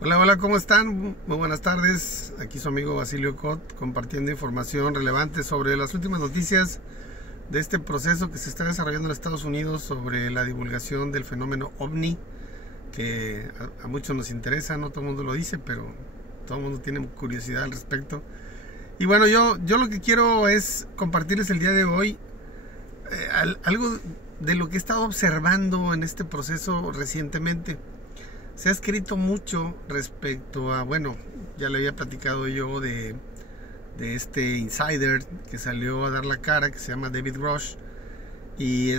Hola, hola, ¿cómo están? Muy buenas tardes. Aquí su amigo Basilio Cot compartiendo información relevante sobre las últimas noticias de este proceso que se está desarrollando en Estados Unidos sobre la divulgación del fenómeno OVNI, que a muchos nos interesa, no todo el mundo lo dice, pero todo el mundo tiene curiosidad al respecto. Y bueno, yo lo que quiero es compartirles el día de hoy algo de lo que he estado observando en este proceso recientemente. Se ha escrito mucho respecto a, bueno, ya le había platicado yo de este insider que salió a dar la cara, que se llama David Grusch. Y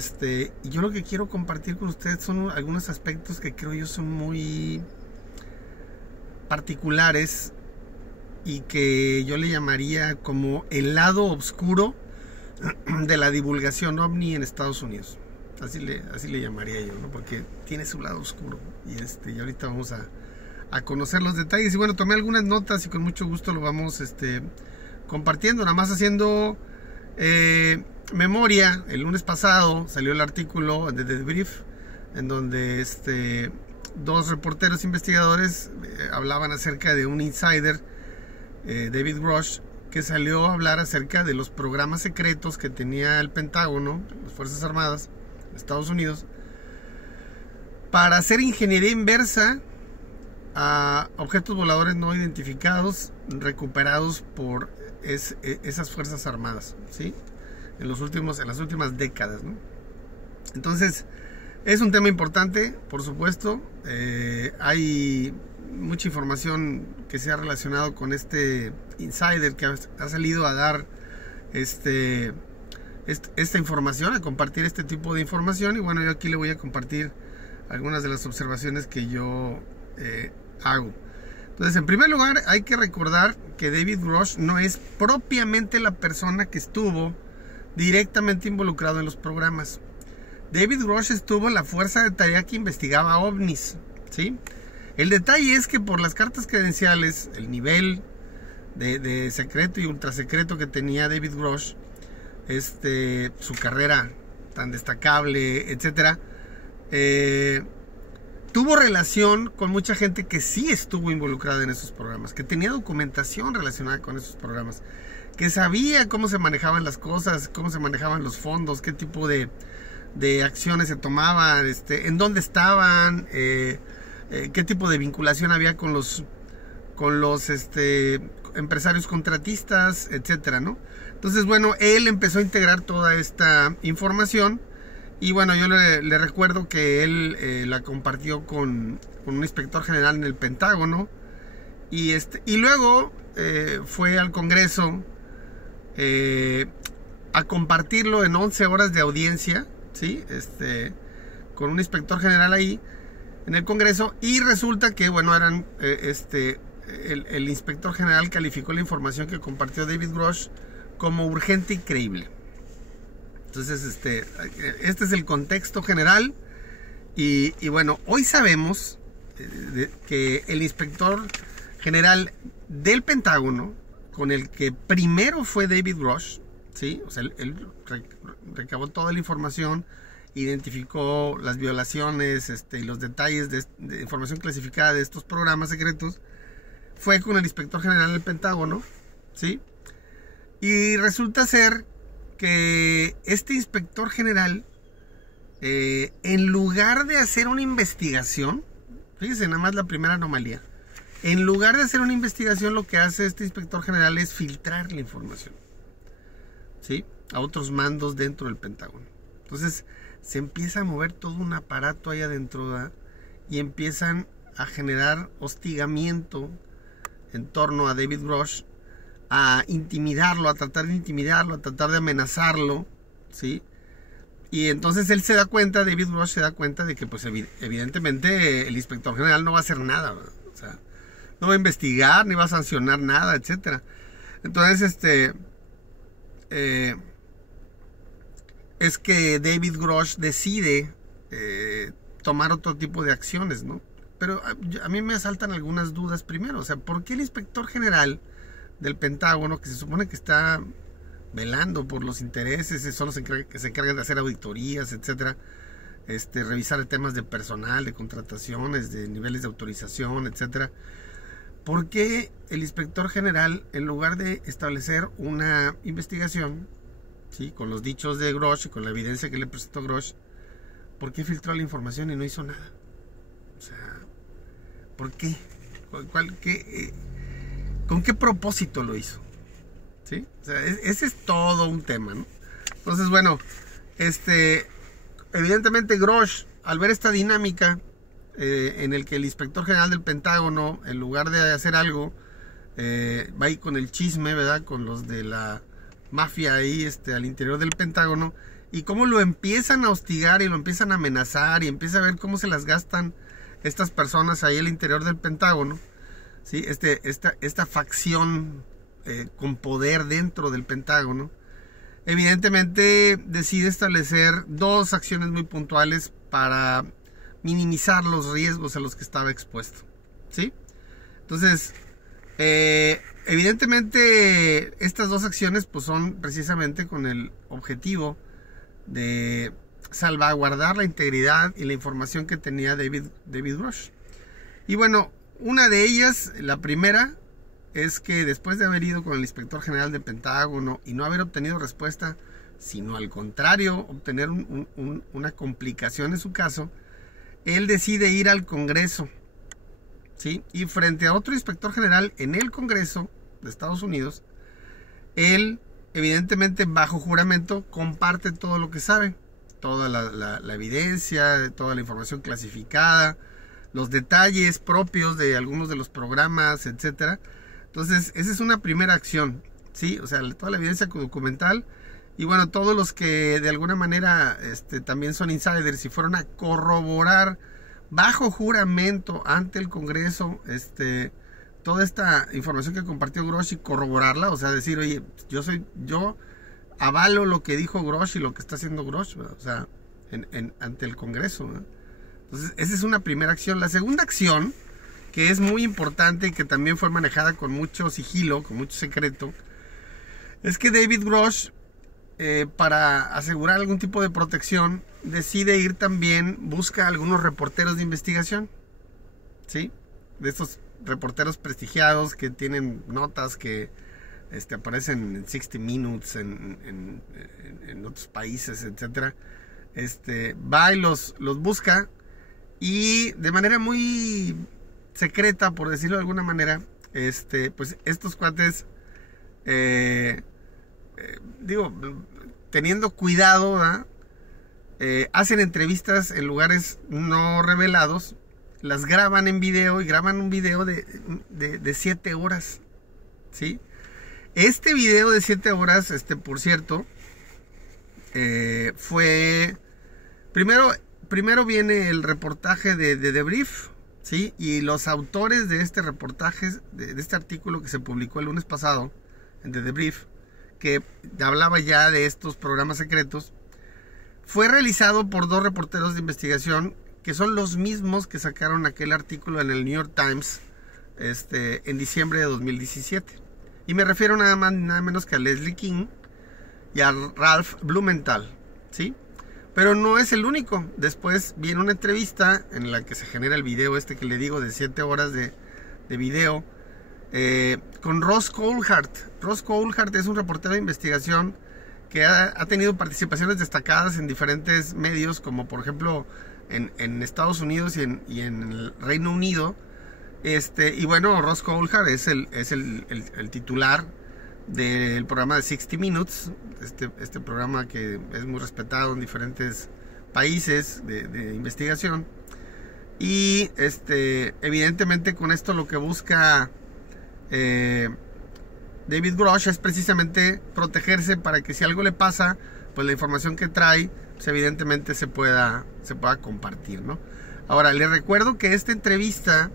yo lo que quiero compartir con ustedes son algunos aspectos que creo yo son muy particulares y que yo le llamaría como el lado oscuro de la divulgación OVNI en Estados Unidos. Así le llamaría yo, ¿no? Porque tiene su lado oscuro. Y ahorita vamos a conocer los detalles. Y bueno, tomé algunas notas y con mucho gusto lo vamos compartiendo. Nada más haciendo memoria. El lunes pasado salió el artículo de The Brief, en donde dos reporteros investigadores hablaban acerca de un insider, David Grusch, que salió a hablar acerca de los programas secretos que tenía el Pentágono, las Fuerzas Armadas de Estados Unidos, para hacer ingeniería inversa a objetos voladores no identificados recuperados por esas Fuerzas Armadas, ¿sí? En las últimas décadas, ¿no? Entonces, es un tema importante, por supuesto. Hay mucha información que se ha relacionado con este insider que ha salido a dar esta información, a compartir este tipo de información. Y bueno, yo aquí le voy a compartir algunas de las observaciones que yo hago. Entonces, en primer lugar, hay que recordar que David Grusch no es propiamente la persona que estuvo directamente involucrado en los programas. David Grusch estuvo en la fuerza de tarea que investigaba ovnis, ¿sí? El detalle es que por las cartas credenciales, el nivel de secreto y ultrasecreto que tenía David Grusch, su carrera tan destacable, etcétera, tuvo relación con mucha gente que sí estuvo involucrada en esos programas, que tenía documentación relacionada con esos programas, que sabía cómo se manejaban las cosas, cómo se manejaban los fondos, qué tipo de acciones se tomaban, en dónde estaban, qué tipo de vinculación había con los empresarios contratistas, etcétera, ¿no? Entonces, bueno, él empezó a integrar toda esta información. Y bueno, yo le recuerdo que él la compartió con un inspector general en el Pentágono. Y luego fue al Congreso a compartirlo en 11 horas de audiencia, ¿sí? Con un inspector general ahí en el Congreso. Y resulta que, bueno, el inspector general calificó la información que compartió David Grusch como urgente y creíble. Entonces, este es el contexto general. Y bueno, hoy sabemos que el inspector general del Pentágono, con el que primero fue David Grusch, ¿sí? O sea, él recabó toda la información, identificó las violaciones y los detalles de información clasificada de estos programas secretos. Fue con el inspector general del Pentágono, ¿sí? Y resulta ser que este inspector general, en lugar de hacer una investigación, fíjense nada más la primera anomalía, en lugar de hacer una investigación, lo que hace este inspector general es filtrar la información, ¿sí? A otros mandos dentro del Pentágono. Entonces se empieza a mover todo un aparato ahí adentro, ¿verdad? Y empiezan a generar hostigamiento en torno a David Grusch, a intimidarlo, a tratar de intimidarlo, a tratar de amenazarlo, ¿sí? Y entonces él se da cuenta, David Grusch se da cuenta de que, pues, evidentemente el inspector general no va a hacer nada, ¿verdad? O sea, no va a investigar, ni va a sancionar nada, etcétera. Entonces, es que David Grusch decide tomar otro tipo de acciones, ¿no? Pero a mí me asaltan algunas dudas primero. O sea, ¿por qué el inspector general del Pentágono, que se supone que está velando por los intereses, son los que se encargan de hacer auditorías, etcétera, revisar temas de personal, de contrataciones, de niveles de autorización, etcétera. ¿Por qué el inspector general, en lugar de establecer una investigación, ¿sí?, con los dichos de Grosh y con la evidencia que le presentó Grosh, por qué filtró la información y no hizo nada? O sea, ¿por qué? ¿Con qué propósito lo hizo? ¿Sí? O sea, ese es todo un tema, ¿no? Entonces, bueno, evidentemente Grosh, al ver esta dinámica en el que el inspector general del Pentágono, en lugar de hacer algo, va ahí con el chisme, ¿verdad?, con los de la mafia ahí al interior del Pentágono, y cómo lo empiezan a hostigar y lo empiezan a amenazar, y empieza a ver cómo se las gastan estas personas ahí al interior del Pentágono, ¿sí? Esta facción con poder dentro del Pentágono, evidentemente decide establecer dos acciones muy puntuales para minimizar los riesgos a los que estaba expuesto, ¿sí? Entonces, evidentemente estas dos acciones pues son precisamente con el objetivo de salvaguardar la integridad y la información que tenía David Grosh. Y bueno, una de ellas, la primera, es que después de haber ido con el inspector general del Pentágono y no haber obtenido respuesta, sino al contrario, obtener una complicación en su caso, él decide ir al Congreso, ¿sí? Y frente a otro inspector general en el Congreso de Estados Unidos, él, evidentemente bajo juramento, comparte todo lo que sabe, toda la evidencia, toda la información clasificada, los detalles propios de algunos de los programas, etcétera. Entonces, esa es una primera acción, ¿sí? O sea, toda la evidencia documental. Y bueno, todos los que de alguna manera también son insiders y fueron a corroborar bajo juramento ante el Congreso toda esta información que compartió Grosh y corroborarla, o sea, decir, oye, yo avalo lo que dijo Grosh y lo que está haciendo Grosh, ¿verdad? O sea, ante el Congreso, ¿verdad? Entonces, esa es una primera acción. La segunda acción, que es muy importante y que también fue manejada con mucho sigilo, con mucho secreto, es que David Grosh, para asegurar algún tipo de protección, decide ir también, busca a algunos reporteros de investigación, ¿sí? De estos reporteros prestigiados que tienen notas que aparecen en 60 Minutes, en otros países, etcétera. Va y los busca, y de manera muy secreta, por decirlo de alguna manera, pues estos cuates, teniendo cuidado, ¿verdad?, hacen entrevistas en lugares no revelados, las graban en video y graban un video de 7 horas, ¿sí? Este video de 7 horas, por cierto, fue... Primero viene el reportaje de The Brief, ¿sí? Y los autores de este reportaje, de este artículo que se publicó el lunes pasado en The Brief, que hablaba ya de estos programas secretos, fue realizado por dos reporteros de investigación que son los mismos que sacaron aquel artículo en el New York Times en diciembre de 2017. Y me refiero nada más nada menos que a Leslie King y a Ralph Blumenthal, ¿sí? Pero no es el único. Después viene una entrevista en la que se genera el video que le digo de 7 horas de video, con Ross Coulthart. Ross Coulthart es un reportero de investigación que ha tenido participaciones destacadas en diferentes medios, como por ejemplo en Estados Unidos y en el Reino Unido. Y bueno, Ross Coulthart es el titular del programa de 60 Minutes, este programa que es muy respetado en diferentes países de investigación. Y evidentemente con esto lo que busca David Grosh es precisamente protegerse para que si algo le pasa, pues la información que trae, pues evidentemente se pueda compartir, ¿no? Ahora, les recuerdo que esta entrevista,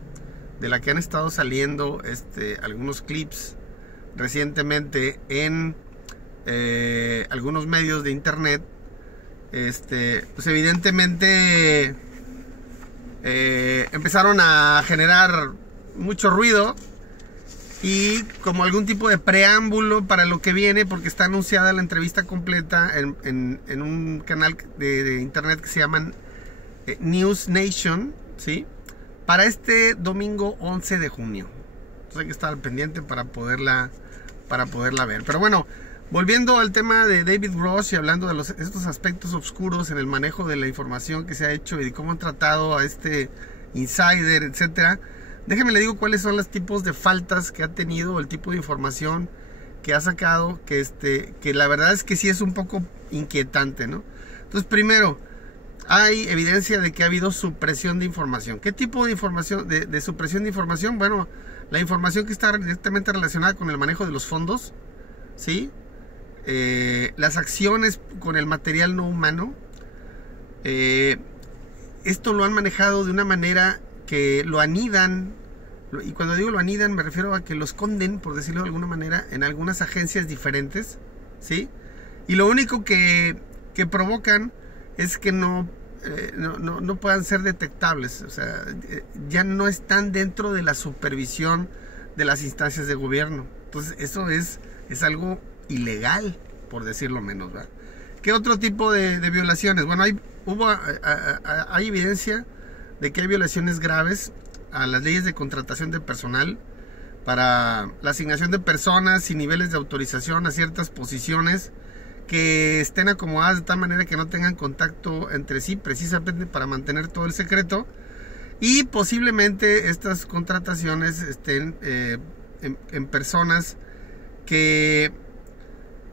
de la que han estado saliendo algunos clips recientemente en algunos medios de internet, pues evidentemente empezaron a generar mucho ruido y como algún tipo de preámbulo para lo que viene, porque está anunciada la entrevista completa en un canal de internet que se llaman News Nation, ¿sí? Para este domingo 11 de junio. Entonces hay que estar al pendiente para poderla ver. Pero bueno, volviendo al tema de David Grusch y hablando de estos aspectos oscuros en el manejo de la información que se ha hecho y de cómo han tratado a este insider, etcétera. Déjeme le digo cuáles son los tipos de faltas que ha tenido, el tipo de información que ha sacado, que la verdad es que sí es un poco inquietante, ¿no? Entonces, primero, hay evidencia de que ha habido supresión de información. ¿Qué tipo de información, de supresión de información? Bueno, la información que está directamente relacionada con el manejo de los fondos, ¿sí? Las acciones con el material no humano. Esto lo han manejado de una manera que lo anidan, y cuando digo lo anidan me refiero a que lo esconden, por decirlo de alguna manera, en algunas agencias diferentes, ¿sí? Y lo único que provocan es que no puedan ser detectables, o sea, ya no están dentro de la supervisión de las instancias de gobierno. Entonces eso es algo ilegal, por decirlo menos, ¿verdad? ¿Qué otro tipo de violaciones? Bueno, hay evidencia de que hay violaciones graves a las leyes de contratación de personal para la asignación de personas y niveles de autorización a ciertas posiciones que estén acomodadas de tal manera que no tengan contacto entre sí, precisamente para mantener todo el secreto, y posiblemente estas contrataciones estén en personas que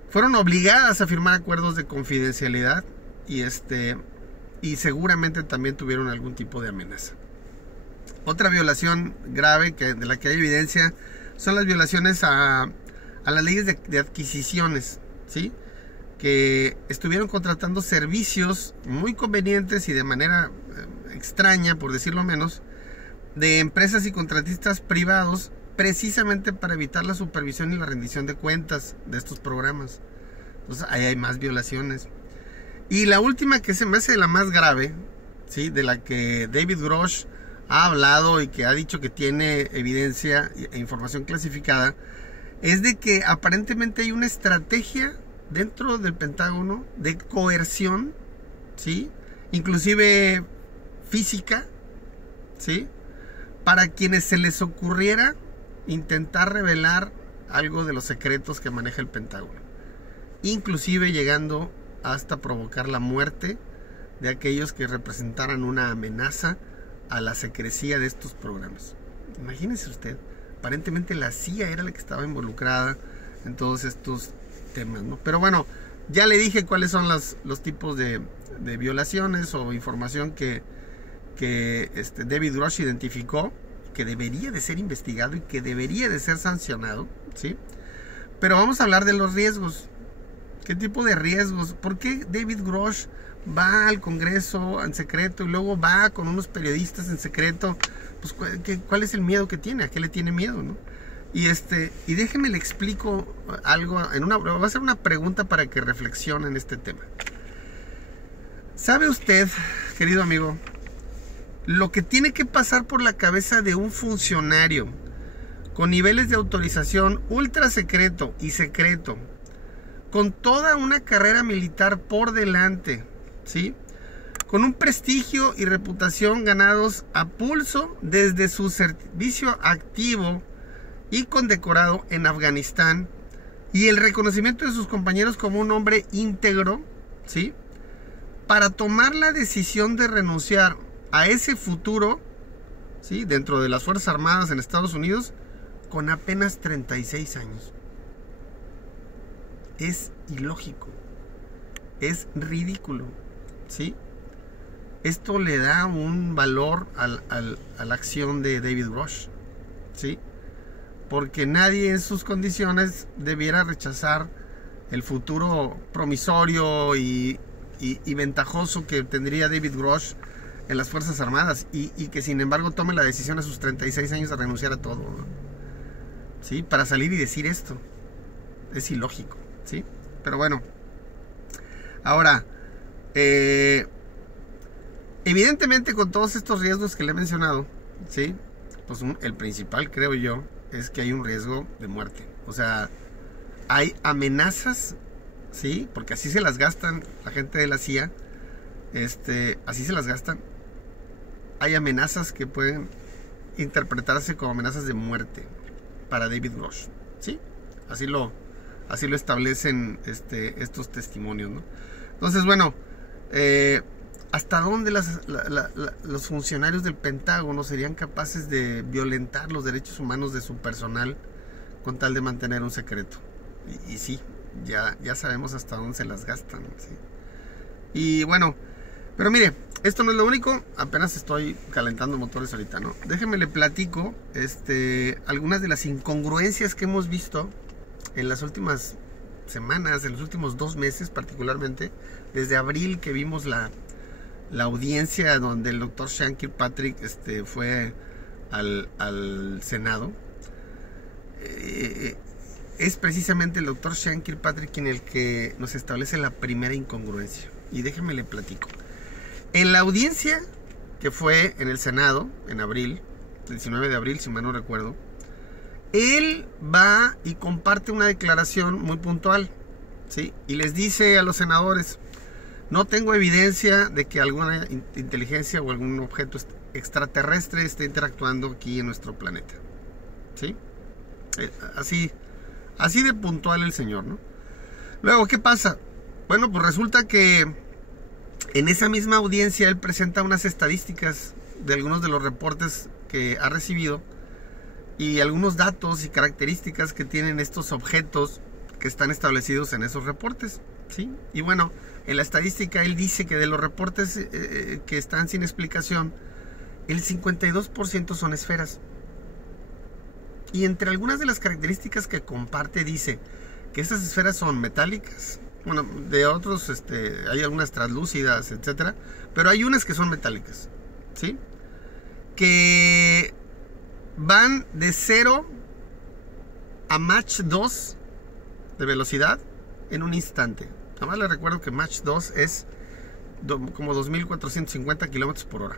fueron obligadas a firmar acuerdos de confidencialidad y seguramente también tuvieron algún tipo de amenaza. Otra violación grave de la que hay evidencia son las violaciones a las leyes de adquisiciones, ¿sí? Que estuvieron contratando servicios muy convenientes y de manera extraña, por decirlo menos, de empresas y contratistas privados, precisamente para evitar la supervisión y la rendición de cuentas de estos programas. Entonces ahí hay más violaciones. Y la última, que se me hace la más grave, ¿sí? De la que David Grusch ha hablado y que ha dicho que tiene evidencia e información clasificada, es de que aparentemente hay una estrategia dentro del Pentágono de coerción, ¿sí? Inclusive física, ¿sí? Para quienes se les ocurriera intentar revelar algo de los secretos que maneja el Pentágono, inclusive llegando hasta provocar la muerte de aquellos que representaran una amenaza a la secrecía de estos programas. Imagínese usted, aparentemente la CIA era la que estaba involucrada en todos estos temas, ¿no? Pero bueno, ya le dije cuáles son los tipos de violaciones o información que David Grusch identificó, que debería de ser investigado y que debería de ser sancionado, ¿sí? Pero vamos a hablar de los riesgos. ¿Qué tipo de riesgos? ¿Por qué David Grusch va al Congreso en secreto y luego va con unos periodistas en secreto? Pues, ¿cuál es el miedo que tiene? ¿A qué le tiene miedo, no? Y déjenme le explico algo. Va a ser una pregunta para que reflexionen este tema. ¿Sabe usted, querido amigo, lo que tiene que pasar por la cabeza de un funcionario con niveles de autorización ultra secreto y secreto, con toda una carrera militar por delante, ¿sí? Con un prestigio y reputación ganados a pulso desde su servicio activo y condecorado en Afganistán, y el reconocimiento de sus compañeros como un hombre íntegro, ¿sí? Para tomar la decisión de renunciar a ese futuro, ¿sí? Dentro de las Fuerzas Armadas en Estados Unidos, con apenas 36 años. Es ilógico, es ridículo, ¿sí? Esto le da un valor a la acción de David Grusch, ¿sí? Porque nadie en sus condiciones debiera rechazar el futuro promisorio y ventajoso que tendría David Grusch en las Fuerzas Armadas, y que sin embargo tome la decisión a sus 36 años de renunciar a todo, ¿no? ¿Sí? Para salir y decir esto. Es ilógico, ¿sí? Pero bueno, ahora, evidentemente con todos estos riesgos que le he mencionado, ¿sí? Pues el principal, creo yo, es que hay un riesgo de muerte. O sea, hay amenazas, ¿sí? Porque así se las gastan la gente de la CIA, así se las gastan, hay amenazas que pueden interpretarse como amenazas de muerte para David Grush, ¿sí? Así lo establecen estos testimonios, ¿no? Entonces, bueno, ¿hasta dónde los funcionarios del Pentágono serían capaces de violentar los derechos humanos de su personal con tal de mantener un secreto? Y sí, ya sabemos hasta dónde se las gastan, ¿sí? Y bueno, pero mire, esto no es lo único, apenas estoy calentando motores ahorita, ¿no? Déjenme le platico algunas de las incongruencias que hemos visto en las últimas semanas, en los últimos 2 meses particularmente, desde abril que vimos la audiencia donde el doctor Sean Kirkpatrick fue al Senado. Es precisamente el doctor Sean Kirkpatrick en el que nos establece la primera incongruencia. Y déjenme le platico. En la audiencia que fue en el Senado, en abril, el 19 de abril, si mal no recuerdo, él va y comparte una declaración muy puntual, ¿sí? Y les dice a los senadores: no tengo evidencia de que alguna inteligencia o algún objeto extraterrestre esté interactuando aquí en nuestro planeta, ¿sí? Así de puntual el señor, ¿no? Luego, ¿qué pasa? Bueno, pues resulta que en esa misma audiencia él presenta unas estadísticas de algunos de los reportes que ha recibido y algunos datos y características que tienen estos objetos que están establecidos en esos reportes, ¿sí? Y bueno, en la estadística él dice que de los reportes que están sin explicación, el 52% son esferas. Y entre algunas de las características que comparte dice que estas esferas son metálicas. Bueno, de otros hay algunas translúcidas, etcétera, pero hay unas que son metálicas, ¿sí? Que van de 0 a Mach 2 de velocidad en un instante. Nada más les recuerdo que Mach 2 es como 2.450 kilómetros por hora,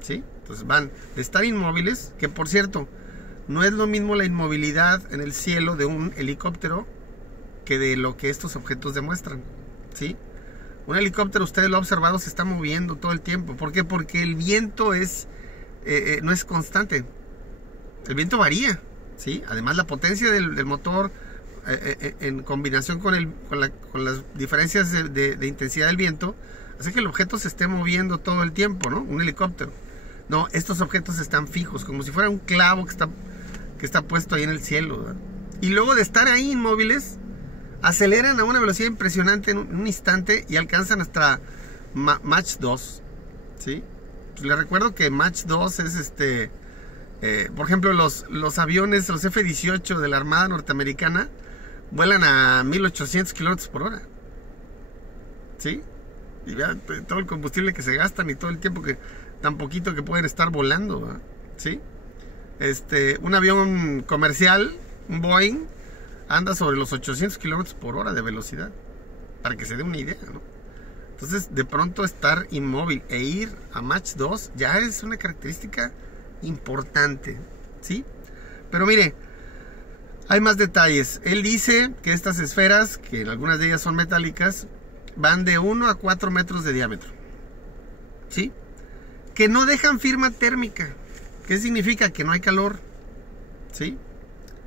¿sí? Entonces van de estar inmóviles, que por cierto, no es lo mismo la inmovilidad en el cielo de un helicóptero que de lo que estos objetos demuestran, ¿sí? Un helicóptero, ustedes lo han observado, se está moviendo todo el tiempo. ¿Por qué? Porque el viento no es constante. El viento varía, ¿sí? Además, la potencia del motor en combinación con las diferencias de intensidad del viento hace que el objeto se esté moviendo todo el tiempo, ¿no? Un helicóptero. No, estos objetos están fijos, como si fuera un clavo que está puesto ahí en el cielo, ¿verdad? Y luego de estar ahí inmóviles, aceleran a una velocidad impresionante en un instante y alcanzan hasta Mach 2, ¿sí? Pues les recuerdo que Mach 2 es por ejemplo, los aviones, los F-18 de la Armada Norteamericana vuelan a 1800 kilómetros por hora, ¿sí? Y vean todo el combustible que se gastan y todo el tiempo tan poquito que pueden estar volando, ¿verdad? ¿Sí? Un avión comercial, un Boeing, anda sobre los 800 kilómetros por hora de velocidad, para que se dé una idea, ¿no? Entonces, de pronto estar inmóvil e ir a Mach 2 ya es una característica importante, ¿sí? Pero mire, hay más detalles. Él dice que estas esferas, que algunas de ellas son metálicas, van de 1 a 4 metros de diámetro, ¿sí? Que no dejan firma térmica. ¿Qué significa? Que no hay calor, ¿sí?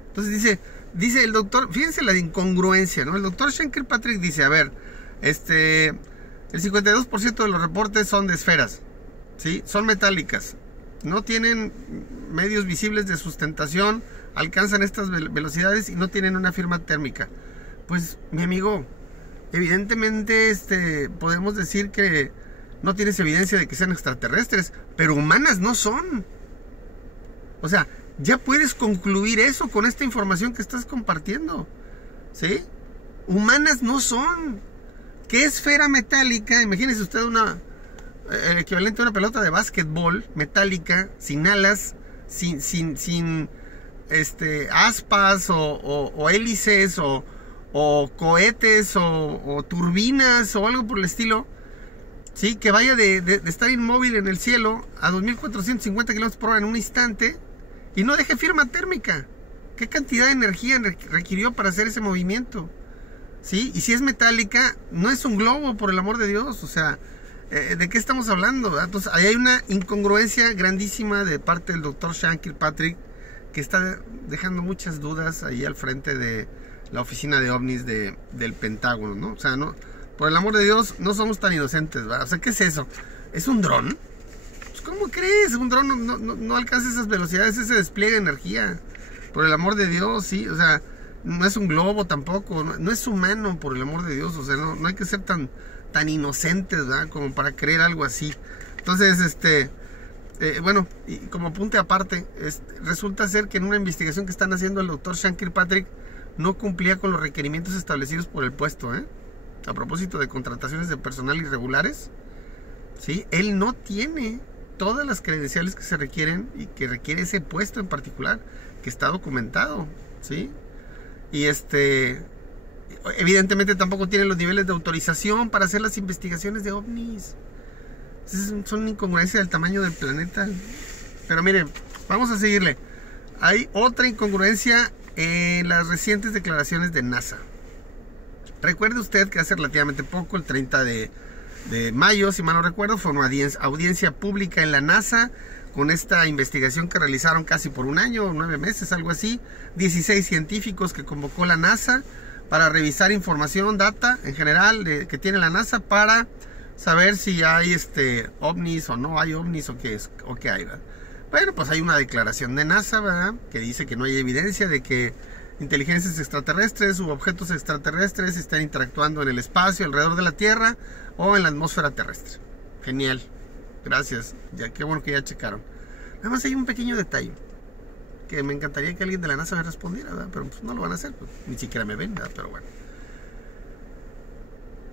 Entonces dice el doctor, fíjense la incongruencia, ¿no? El doctor Sean Kirkpatrick dice, a ver, el 52% de los reportes son de esferas, ¿sí? Son metálicas, no tienen medios visibles de sustentación, alcanzan estas velocidades y no tienen una firma térmica. Pues, mi amigo, evidentemente podemos decir que no tienes evidencia de que sean extraterrestres, pero humanas no son. O sea, ya puedes concluir eso con esta información que estás compartiendo, ¿sí? Humanas no son. ¿Qué esfera metálica? Imagínese usted el equivalente a una pelota de básquetbol metálica, sin alas, sin aspas o hélices o cohetes o turbinas o algo por el estilo, ¿sí? Que vaya de estar inmóvil en el cielo a 2.450 kilómetros por hora en un instante y no deje firma térmica. ¿Qué cantidad de energía requirió para hacer ese movimiento? ¿Sí? Y si es metálica, no es un globo, por el amor de Dios. O sea, ¿de qué estamos hablando? ¿Verdad? Entonces, ahí hay una incongruencia grandísima de parte del doctor Sean Kirkpatrick, que está dejando muchas dudas ahí al frente de la oficina de ovnis del Pentágono, ¿no? O sea, no, por el amor de Dios, no somos tan inocentes, ¿verdad? O sea, ¿qué es eso? ¿Es un dron? Pues, ¿cómo crees? Un dron no alcanza esas velocidades, ese despliegue de energía. Por el amor de Dios, sí, o sea, no es un globo tampoco, no es humano, por el amor de Dios, o sea, no hay que ser tan inocentes, ¿verdad? Como para creer algo así. Entonces, bueno, y como apunte aparte, resulta ser que en una investigación que están haciendo el doctor Sean Kirkpatrick no cumplía con los requerimientos establecidos por el puesto, ¿eh? A propósito de contrataciones de personal irregulares, ¿sí? Él no tiene todas las credenciales que se requieren y que requiere ese puesto en particular, que está documentado, ¿sí? Y evidentemente tampoco tiene los niveles de autorización para hacer las investigaciones de ovnis. Son incongruencias del tamaño del planeta. Pero miren, vamos a seguirle. Hay otra incongruencia en las recientes declaraciones de NASA. Recuerde usted que hace relativamente poco, el 30 de mayo, si mal no recuerdo, fue una audiencia pública en la NASA con esta investigación que realizaron casi por un año, 9 meses, algo así. 16 científicos que convocó la NASA para revisar información, data en general que tiene la NASA para saber si hay ovnis o no hay ovnis o qué hay, ¿verdad? Bueno, pues hay una declaración de NASA, ¿verdad?, que dice que no hay evidencia de que inteligencias extraterrestres u objetos extraterrestres estén interactuando en el espacio alrededor de la Tierra o en la atmósfera terrestre. Genial, gracias, ya qué bueno que ya checaron. Nada más hay un pequeño detalle que me encantaría que alguien de la NASA me respondiera, ¿verdad? Pero pues no lo van a hacer, pues, ni siquiera me ven, ¿verdad? Pero bueno.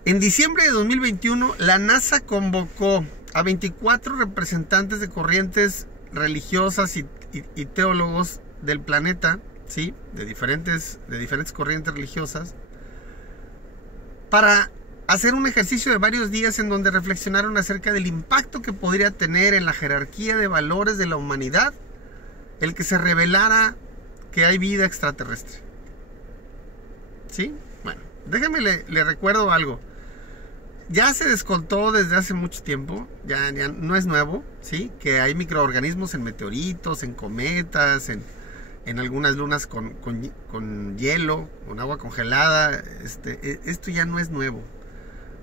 En diciembre de 2021, la NASA convocó a 24 representantes de corrientes religiosas y teólogos del planeta, ¿sí?, de diferentes corrientes religiosas, para hacer un ejercicio de varios días en donde reflexionaron acerca del impacto que podría tener en la jerarquía de valores de la humanidad el que se revelara que hay vida extraterrestre. ¿Sí? Bueno, déjame le recuerdo algo. Ya se descontó desde hace mucho tiempo, ya no es nuevo, ¿sí?, que hay microorganismos en meteoritos, en cometas, en algunas lunas con hielo, con agua congelada. Esto ya no es nuevo,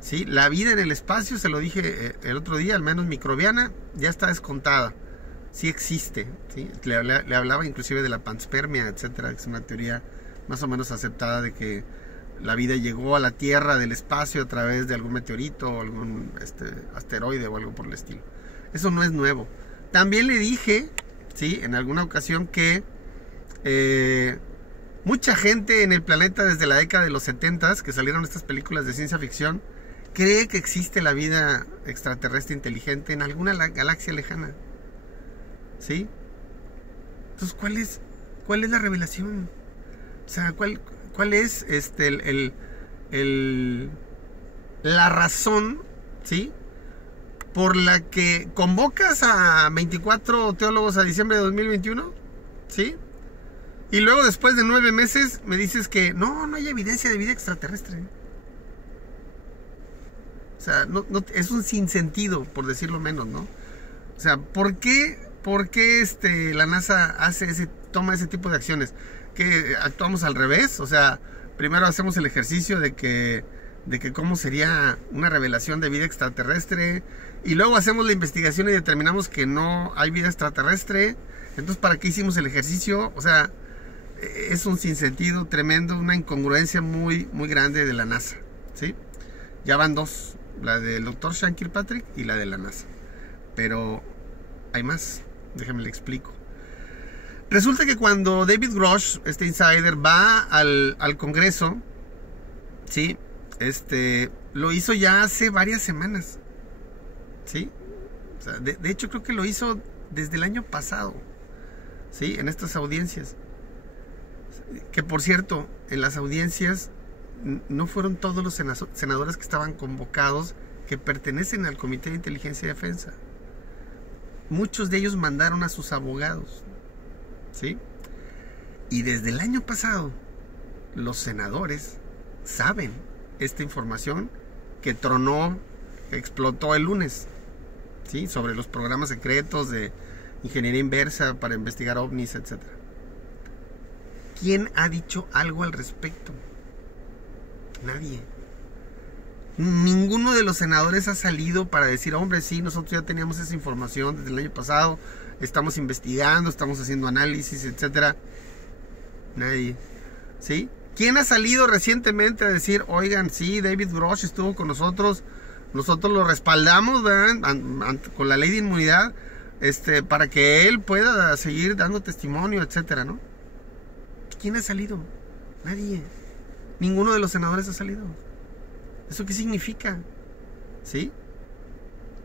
¿sí? La vida en el espacio, se lo dije el otro día, al menos microbiana, ya está descontada. Sí existe, ¿sí? Le hablaba inclusive de la panspermia, etcétera, que es una teoría más o menos aceptada de que la vida llegó a la Tierra del espacio a través de algún meteorito o algún asteroide o algo por el estilo. Eso no es nuevo. También le dije, ¿sí?, en alguna ocasión que mucha gente en el planeta desde la década de los 70, que salieron estas películas de ciencia ficción, cree que existe la vida extraterrestre inteligente en alguna galaxia lejana, ¿sí? Entonces, ¿cuál es la revelación? O sea, ¿cuál es la razón, ¿sí?, por la que convocas a 24 teólogos a diciembre de 2021, ¿sí? Y luego, después de 9 meses, me dices que no hay evidencia de vida extraterrestre. O sea, es un sinsentido, por decirlo menos, ¿no? O sea, ¿por qué la NASA toma ese tipo de acciones? ¿Que actuamos al revés? O sea, primero hacemos el ejercicio de que cómo sería una revelación de vida extraterrestre, y luego hacemos la investigación y determinamos que no hay vida extraterrestre. Entonces, ¿para qué hicimos el ejercicio? O sea, es un sinsentido tremendo, una incongruencia muy, muy grande de la NASA, ¿sí? Ya van 2, la del doctor Sean Kirkpatrick y la de la NASA. Pero hay más, déjenme le explico. Resulta que cuando David Grush, este insider, va al Congreso, ¿sí?, lo hizo ya hace varias semanas, ¿sí? O sea, de hecho, creo que lo hizo desde el año pasado, ¿sí?, en estas audiencias. Que, por cierto, en las audiencias no fueron todos los senadores que estaban convocados que pertenecen al Comité de Inteligencia y Defensa. Muchos de ellos mandaron a sus abogados, ¿sí? Y desde el año pasado, los senadores saben esta información que tronó que explotó el lunes, ¿sí? Sobre los programas secretos de ingeniería inversa para investigar ovnis, etc. ¿Quién ha dicho algo al respecto? Nadie. Ninguno de los senadores ha salido para decir, hombre, sí, nosotros ya teníamos esa información desde el año pasado, estamos investigando, estamos haciendo análisis, etc. Nadie. ¿Sí? ¿Quién ha salido recientemente a decir, oigan, sí, David Grusch estuvo con nosotros lo respaldamos, ¿verdad? Con la ley de inmunidad, para que él pueda seguir dando testimonio, etcétera, ¿no? ¿Quién ha salido? Nadie. Ninguno de los senadores ha salido. ¿Eso qué significa? ¿Sí?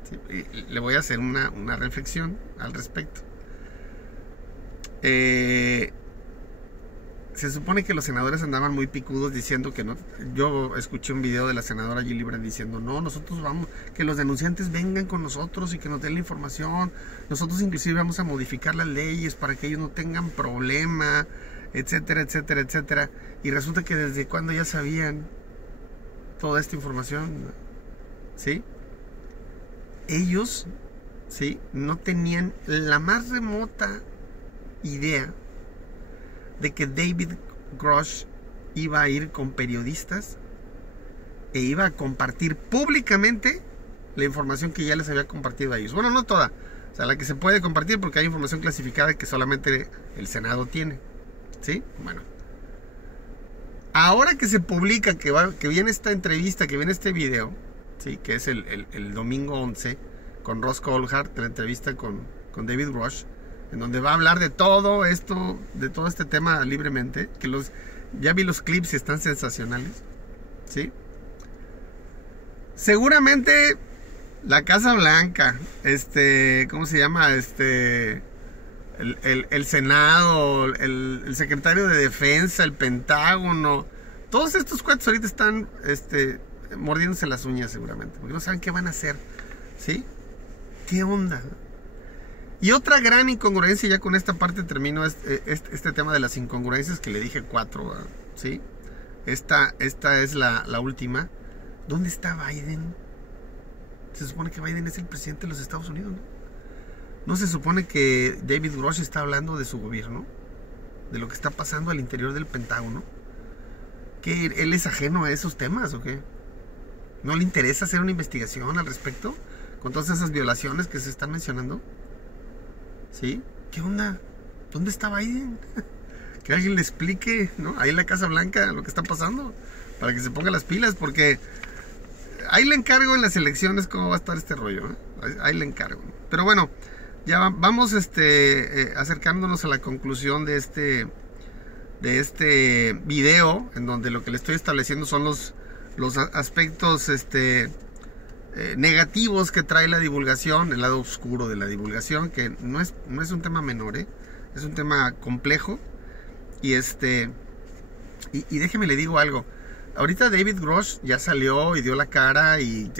¿Sí? Le voy a hacer una reflexión al respecto. Se supone que los senadores andaban muy picudos diciendo que no. Yo escuché un video de la senadora Gillibrand diciendo, no, nosotros vamos, que los denunciantes vengan con nosotros y que nos den la información. Nosotros inclusive vamos a modificar las leyes para que ellos no tengan problema, etcétera, etcétera, etcétera. Y resulta que desde cuando ya sabían toda esta información, ¿sí? Ellos, ¿sí? No tenían la más remota idea de que David Grusch iba a ir con periodistas e iba a compartir públicamente la información que ya les había compartido a ellos. Bueno, no toda, o sea, la que se puede compartir porque hay información clasificada que solamente el Senado tiene, ¿sí? Bueno, ahora que se publica que viene esta entrevista, que viene este video, ¿sí? Que es el domingo 11 con Ross Coulthart, la entrevista con David Grusch, en donde va a hablar de todo esto, de todo este tema libremente, que ya vi los clips y están sensacionales, ¿sí? Seguramente la Casa Blanca, ¿cómo se llama? El Senado, el secretario de Defensa, el Pentágono, todos estos cuates ahorita están mordiéndose las uñas seguramente, porque no saben qué van a hacer, ¿sí? ¿Qué onda? Y otra gran incongruencia, ya con esta parte termino este tema de las incongruencias, que le dije 4, ¿sí? Esta es la última. ¿Dónde está Biden? Se supone que Biden es el presidente de los Estados Unidos, ¿no? ¿No se supone que David Grusch está hablando de su gobierno? ¿De lo que está pasando al interior del Pentágono? ¿Que él es ajeno a esos temas o qué? ¿No le interesa hacer una investigación al respecto? Con todas esas violaciones que se están mencionando. ¿Sí? ¿Qué onda? ¿Dónde está Biden? Que alguien le explique, ¿no? Ahí en la Casa Blanca lo que está pasando, para que se ponga las pilas, porque ahí le encargo en las elecciones cómo va a estar este rollo, ¿eh? Ahí le encargo. Pero bueno, ya vamos acercándonos a la conclusión de este video, en donde lo que le estoy estableciendo son los aspectos negativos que trae la divulgación, el lado oscuro de la divulgación, que no es un tema menor, es un tema complejo. Y y déjeme le digo algo. Ahorita David Grusch ya salió y dio la cara y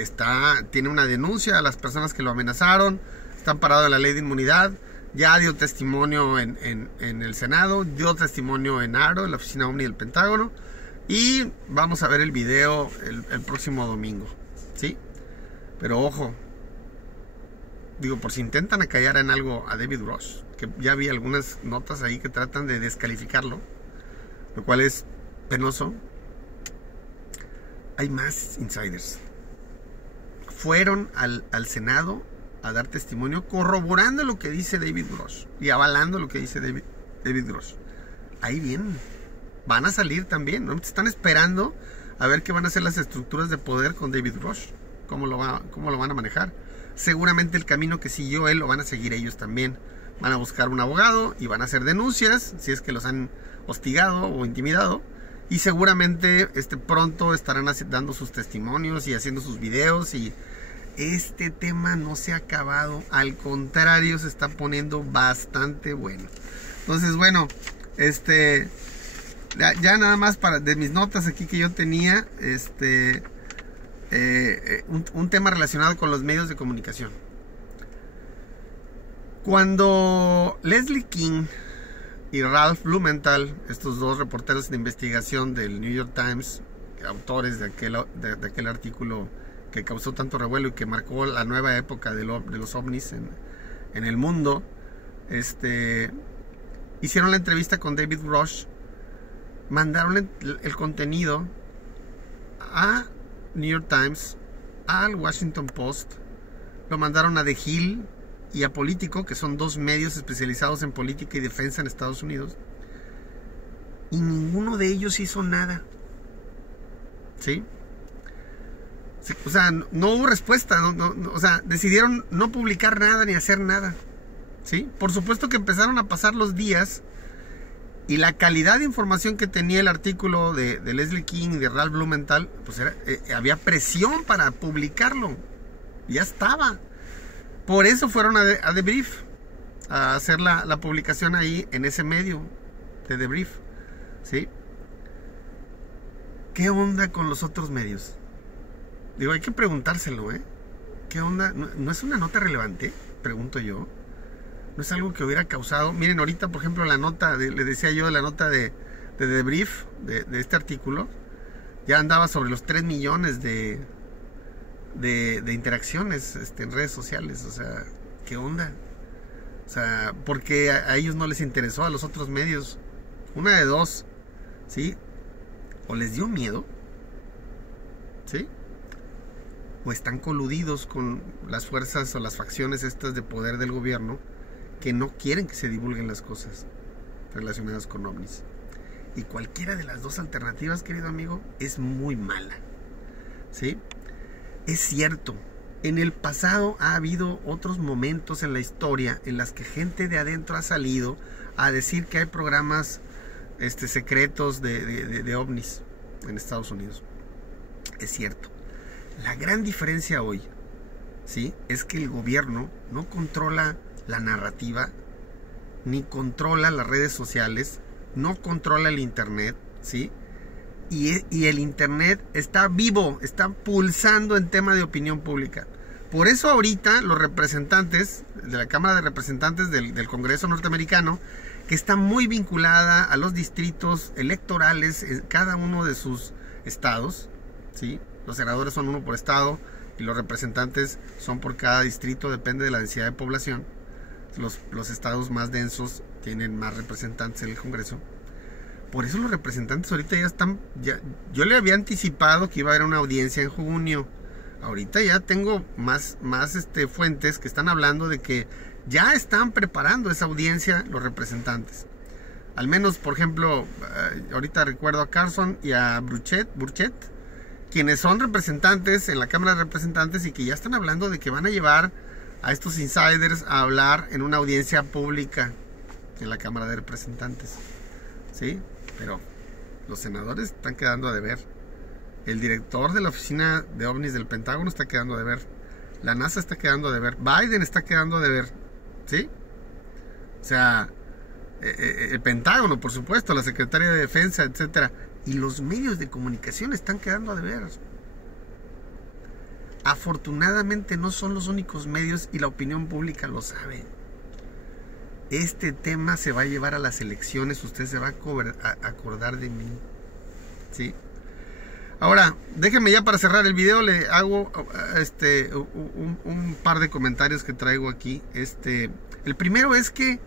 tiene una denuncia a las personas que lo amenazaron, está amparado en la ley de inmunidad, ya dio testimonio en el Senado, dio testimonio en AARO, en la oficina OVNI del Pentágono, y vamos a ver el video el próximo domingo, ¿sí? Pero ojo, digo, por si intentan acallar en algo a David Grusch, que ya vi algunas notas ahí que tratan de descalificarlo, lo cual es penoso. Hay más insiders. Fueron al Senado a dar testimonio corroborando lo que dice David Grusch y avalando lo que dice David Grusch. Ahí vienen. Van a salir también, ¿no? Están esperando a ver qué van a hacer las estructuras de poder con David Grusch. ¿Cómo lo van a manejar? Seguramente el camino que siguió él lo van a seguir ellos también. Van a buscar un abogado y van a hacer denuncias si es que los han hostigado o intimidado. Y seguramente pronto estarán dando sus testimonios y haciendo sus videos. Y este tema no se ha acabado. Al contrario, se está poniendo bastante bueno. Entonces, bueno, ya nada más de mis notas aquí que yo tenía, un tema relacionado con los medios de comunicación. Cuando Leslie King y Ralph Blumenthal, estos dos reporteros de investigación del New York Times, autores de aquel artículo que causó tanto revuelo y que marcó la nueva época de los ovnis en el mundo, hicieron la entrevista con David Grusch, mandaron el contenido a New York Times, al Washington Post, lo mandaron a The Hill y a Político, que son 2 medios especializados en política y defensa en Estados Unidos, y ninguno de ellos hizo nada. ¿Sí? O sea, no hubo respuesta, o sea, decidieron no publicar nada ni hacer nada. ¿Sí? Por supuesto que empezaron a pasar los días y la calidad de información que tenía el artículo de Leslie King y de Ralph Blumenthal, pues había presión para publicarlo. Ya estaba. Por eso fueron a The Brief a hacer la publicación ahí en ese medio de The Brief. ¿Sí? ¿Qué onda con los otros medios? Digo, hay que preguntárselo, ¿eh? ¿Qué onda? ¿No es una nota relevante? Pregunto yo. ¿No es algo que hubiera causado? Miren, ahorita, por ejemplo, la nota, le decía yo, la nota de The Brief, de este artículo, ya andaba sobre los 3 millones de interacciones en redes sociales. O sea, ¿qué onda? O sea, porque a ellos no les interesó, a los otros medios. Una de dos, ¿sí? O les dio miedo, ¿sí? O están coludidos con las fuerzas o las facciones estas de poder del gobierno que no quieren que se divulguen las cosas relacionadas con ovnis. Y cualquiera de las dos alternativas, querido amigo, es muy mala, ¿sí? Es cierto, en el pasado ha habido otros momentos en la historia en las que gente de adentro ha salido a decir que hay programas secretos de ovnis en Estados Unidos. Es cierto. La gran diferencia hoy, ¿sí?, es que el gobierno no controla la narrativa, ni controla las redes sociales, no controla el internet, ¿sí? Y el internet está vivo, está pulsando en tema de opinión pública. Por eso ahorita los representantes de la Cámara de Representantes del Congreso norteamericano, que está muy vinculada a los distritos electorales en cada uno de sus estados, ¿sí? Los senadores son uno por estado y los representantes son por cada distrito, depende de la densidad de población. Los estados más densos tienen más representantes en el Congreso. Por eso los representantes ahorita ya están... yo le había anticipado que iba a haber una audiencia en junio. Ahorita ya tengo más fuentes que están hablando de que ya están preparando esa audiencia los representantes. Al menos, por ejemplo, ahorita recuerdo a Carson y a Burchett, quienes son representantes en la Cámara de Representantes y que ya están hablando de que van a llevar a estos insiders a hablar en una audiencia pública en la Cámara de Representantes. ¿Sí? Pero los senadores están quedando a deber. El director de la oficina de ovnis del Pentágono está quedando a deber. La NASA está quedando a deber. Biden está quedando a deber. ¿Sí? O sea, el Pentágono, por supuesto, la Secretaría de Defensa, etcétera. Y los medios de comunicación están quedando a deber. Afortunadamente no son los únicos medios y la opinión pública lo sabe. Este tema se va a llevar a las elecciones. Usted se va a acordar de mí. ¿Sí? Ahora, déjenme ya para cerrar el video, le hago un par de comentarios que traigo aquí. El primero es que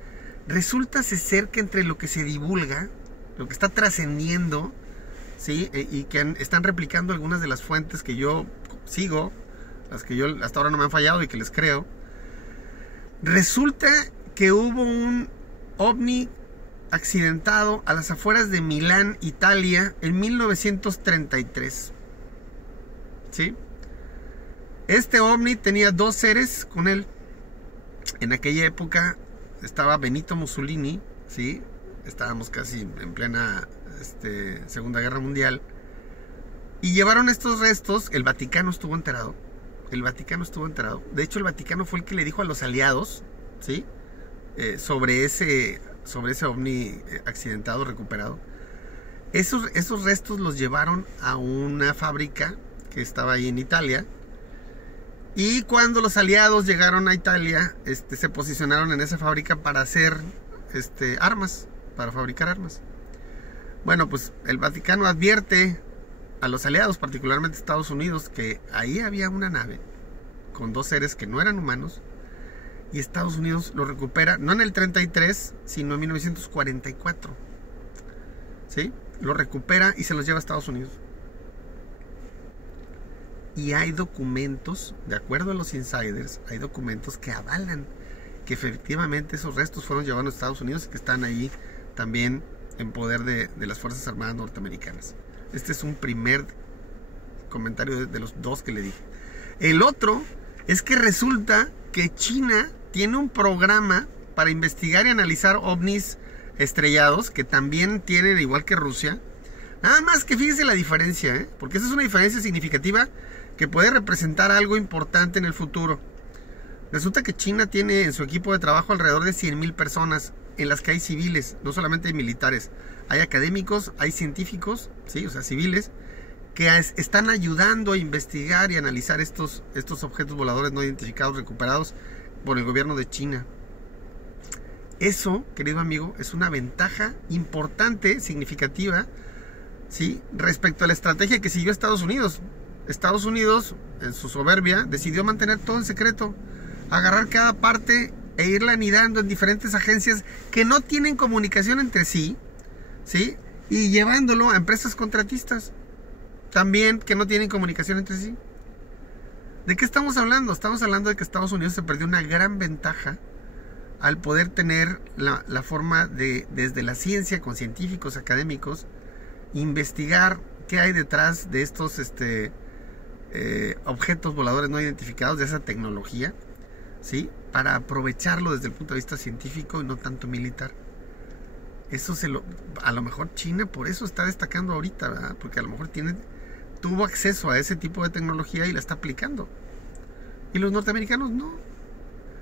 resulta ser que entre lo que se divulga, lo que está trascendiendo, ¿sí?, y que están replicando algunas de las fuentes que yo sigo, las que yo hasta ahora no me han fallado y que les creo, resulta que hubo un ovni accidentado a las afueras de Milán, Italia, en 1933. ¿Sí? Este ovni tenía 2 seres con él. En aquella época estaba Benito Mussolini, ¿sí? Estábamos casi en plena Segunda Guerra Mundial. Y llevaron estos restos. El Vaticano estuvo enterado. De hecho, el Vaticano fue el que le dijo a los aliados, ¿sí?, sobre ese ovni accidentado, recuperado. Esos restos los llevaron a una fábrica que estaba ahí en Italia. Y cuando los aliados llegaron a Italia, se posicionaron en esa fábrica para hacer armas, para fabricar armas. Bueno, pues el Vaticano advierte a los aliados, particularmente Estados Unidos, que ahí había una nave con 2 seres que no eran humanos, y Estados Unidos lo recupera, no en el 33, sino en 1944. ¿Sí? Lo recupera y se los lleva a Estados Unidos. Y hay documentos, de acuerdo a los insiders, hay documentos que avalan que efectivamente esos restos fueron llevados a Estados Unidos y que están ahí también en poder de las Fuerzas Armadas norteamericanas. Este es un primer comentario de los 2 que le dije. El otro es que resulta que China tiene un programa para investigar y analizar ovnis estrellados, que también tienen, igual que Rusia. Nada más que fíjese la diferencia, porque esa es una diferencia significativa que puede representar algo importante en el futuro. Resulta que China tiene en su equipo de trabajo alrededor de 100,000 personas, en las que hay civiles, no solamente hay militares. Hay académicos, hay científicos, ¿sí? O sea, civiles, que están ayudando a investigar y analizar estos objetos voladores no identificados recuperados por el gobierno de China. Eso, querido amigo, es una ventaja importante, significativa, ¿sí? Respecto a la estrategia que siguió Estados Unidos. Estados Unidos, en su soberbia, decidió mantener todo en secreto, agarrar cada parte e irla anidando en diferentes agencias que no tienen comunicación entre sí, ¿sí? Y llevándolo a empresas contratistas también que no tienen comunicación entre sí. ¿De qué estamos hablando? Estamos hablando de que Estados Unidos se perdió una gran ventaja al poder tener la forma de, desde la ciencia, con científicos, académicos, investigar qué hay detrás de estos objetos voladores no identificados, de esa tecnología, ¿sí? Para aprovecharlo desde el punto de vista científico y no tanto militar. Eso a lo mejor China por eso está destacando ahorita, ¿verdad? Porque a lo mejor tuvo acceso a ese tipo de tecnología y la está aplicando. Y los norteamericanos no.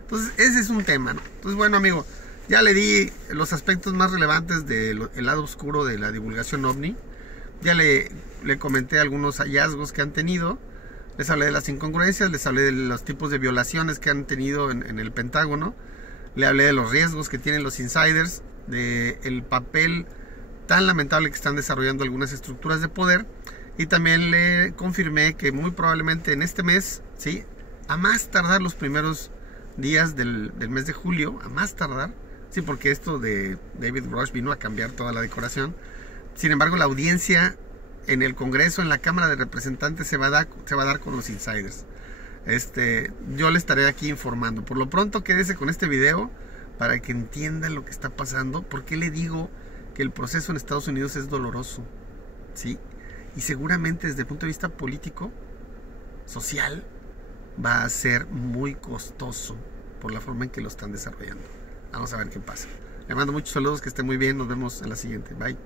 Entonces ese es un tema, ¿no? Entonces, bueno, amigo, ya le di los aspectos más relevantes del lado oscuro de la divulgación OVNI. Ya le comenté algunos hallazgos que han tenido. Les hablé de las incongruencias, les hablé de los tipos de violaciones que han tenido en el Pentágono. Le hablé de los riesgos que tienen los insiders, del papel tan lamentable que están desarrollando algunas estructuras de poder. Y también le confirmé que muy probablemente en este mes, ¿sí? A más tardar los primeros días del mes de julio, a más tardar, sí, porque esto de David Grush vino a cambiar toda la decoración. Sin embargo, la audiencia en el Congreso, en la Cámara de Representantes, se va a dar con los insiders. Yo le estaré aquí informando. Por lo pronto, quédese con este video para que entiendan lo que está pasando. ¿Por qué le digo que el proceso en Estados Unidos es doloroso? ¿Sí? Y seguramente desde el punto de vista político, social, va a ser muy costoso por la forma en que lo están desarrollando. Vamos a ver qué pasa. Le mando muchos saludos, que esté muy bien. Nos vemos en la siguiente. Bye.